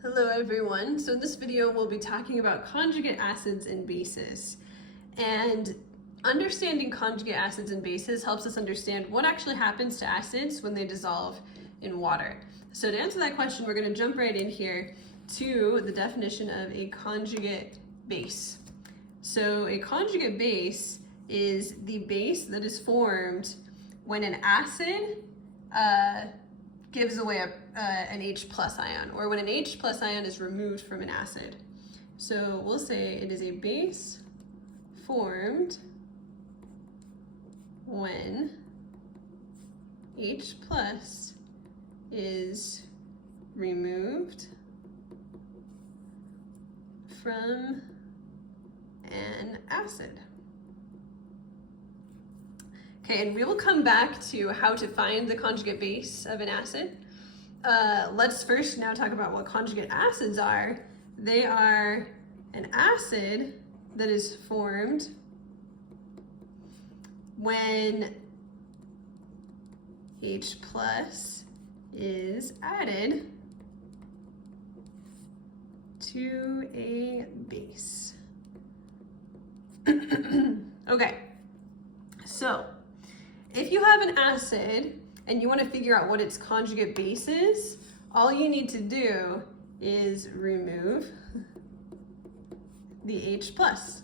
Hello everyone. So in this video we'll be talking about conjugate acids and bases. And understanding conjugate acids and bases helps us understand what actually happens to acids when they dissolve in water. So to answer that question, we're going to jump right in here to the definition of a conjugate base. So a conjugate base is the base that is formed when an acid gives away an H plus ion, or when an H plus ion is removed from an acid. So we'll say it is a base formed when H plus is removed from an acid. Okay, and we will come back to how to find the conjugate base of an acid. Let's first now talk about what conjugate acids are. They are an acid that is formed when H plus is added to a base. Okay, so if you have an acid and you want to figure out what its conjugate base is, all you need to do is remove the H plus.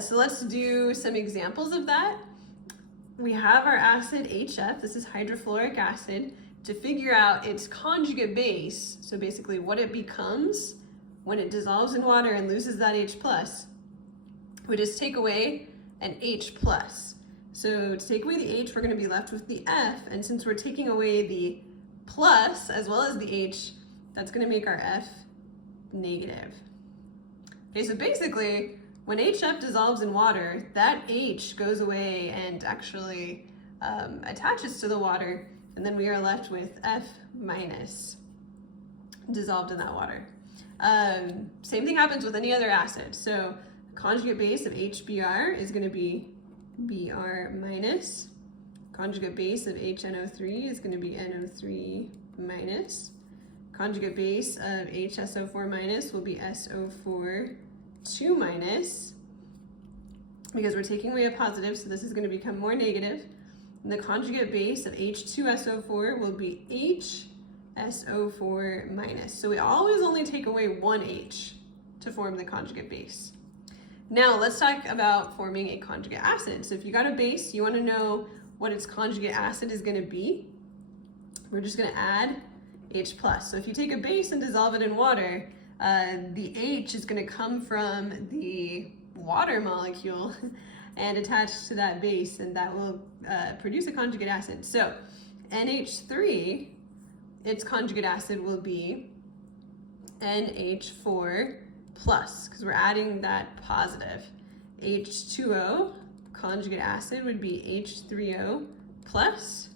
So let's do some examples of that. We have our acid HF, this is hydrofluoric acid. To figure out its conjugate base, so basically what it becomes when it dissolves in water and loses that H plus, we just take away an H plus. So to take away the H, we're going to be left with the F, and since we're taking away the plus as well as the H, that's going to make our F negative. Okay, so basically, when HF dissolves in water, that H goes away and actually attaches to the water, and then we are left with F minus dissolved in that water. Same thing happens with any other acid. So the conjugate base of HBr is going to be Br minus. Conjugate base of HNO3 is going to be NO3 minus. Conjugate base of HSO4 minus will be SO4 2 minus, because we're taking away a positive, so this is going to become more negative. And the conjugate base of H2SO4 will be HSO4 minus. So we always only take away one H to form the conjugate base. Now let's talk about forming a conjugate acid. So if you got a base, you want to know what its conjugate acid is going to be. We're just going to add H plus. So if you take a base and dissolve it in water, the H is going to come from the water molecule and attach to that base, and that will produce a conjugate acid. So NH3, its conjugate acid will be NH4 plus, because we're adding that positive. H2O, conjugate acid would be H3O plus.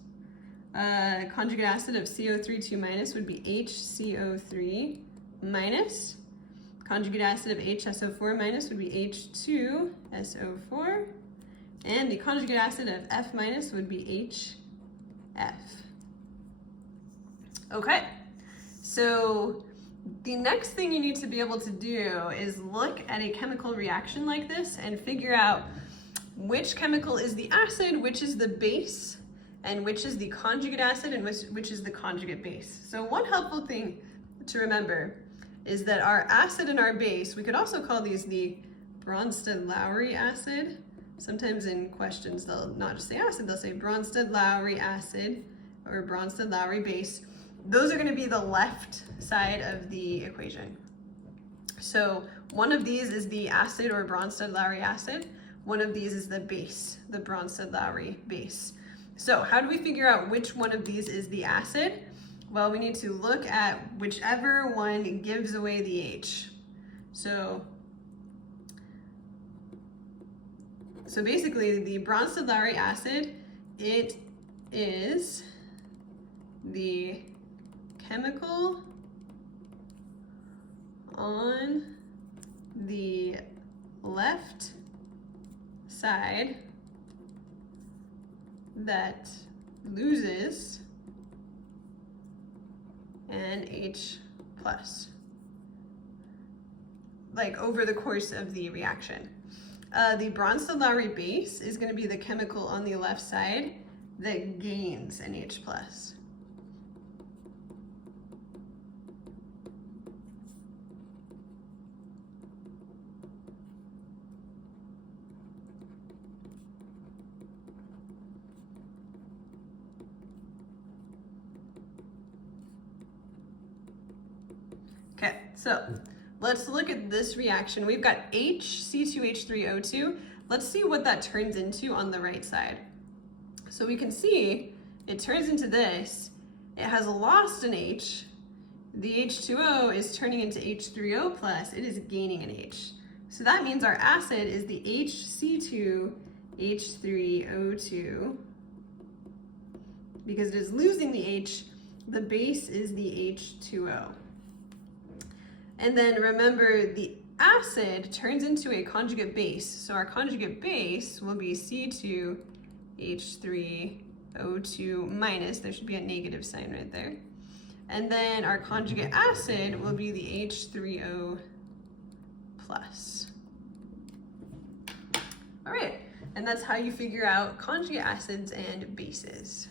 Conjugate acid of CO3 2 minus would be HCO3 minus. Conjugate acid of HSO4 minus would be H2SO4. And the conjugate acid of F minus would be HF. Okay, so the next thing you need to be able to do is look at a chemical reaction like this and figure out which chemical is the acid, which is the base, and which is the conjugate acid, and which is the conjugate base. So one helpful thing to remember is that our acid and our base, we could also call these the Bronsted-Lowry acid. Sometimes in questions they'll not just say acid, they'll say Bronsted-Lowry acid or Bronsted-Lowry base. Those are going to be the left side of the equation. So one of these is the acid or Bronsted-Lowry acid. One of these is the base, the Bronsted-Lowry base. So how do we figure out which one of these is the acid? Well, we need to look at whichever one gives away the H. So basically the Bronsted-Lowry acid, it is the chemical on the left side that loses an H plus, like over the course of the reaction. The Bronsted-Lowry base is going to be the chemical on the left side that gains an H plus. Okay, so let's look at this reaction. We've got HC2H3O2. Let's see what that turns into on the right side. So we can see it turns into this. It has lost an H. The H2O is turning into H3O plus. It is gaining an H. So that means our acid is the HC2H3O2. Because it is losing the H, the base is the H2O. And then remember, the acid turns into a conjugate base. So our conjugate base will be C2H3O2 minus. There should be a negative sign right there. And then our conjugate acid will be the H3O plus. All right, and that's how you figure out conjugate acids and bases.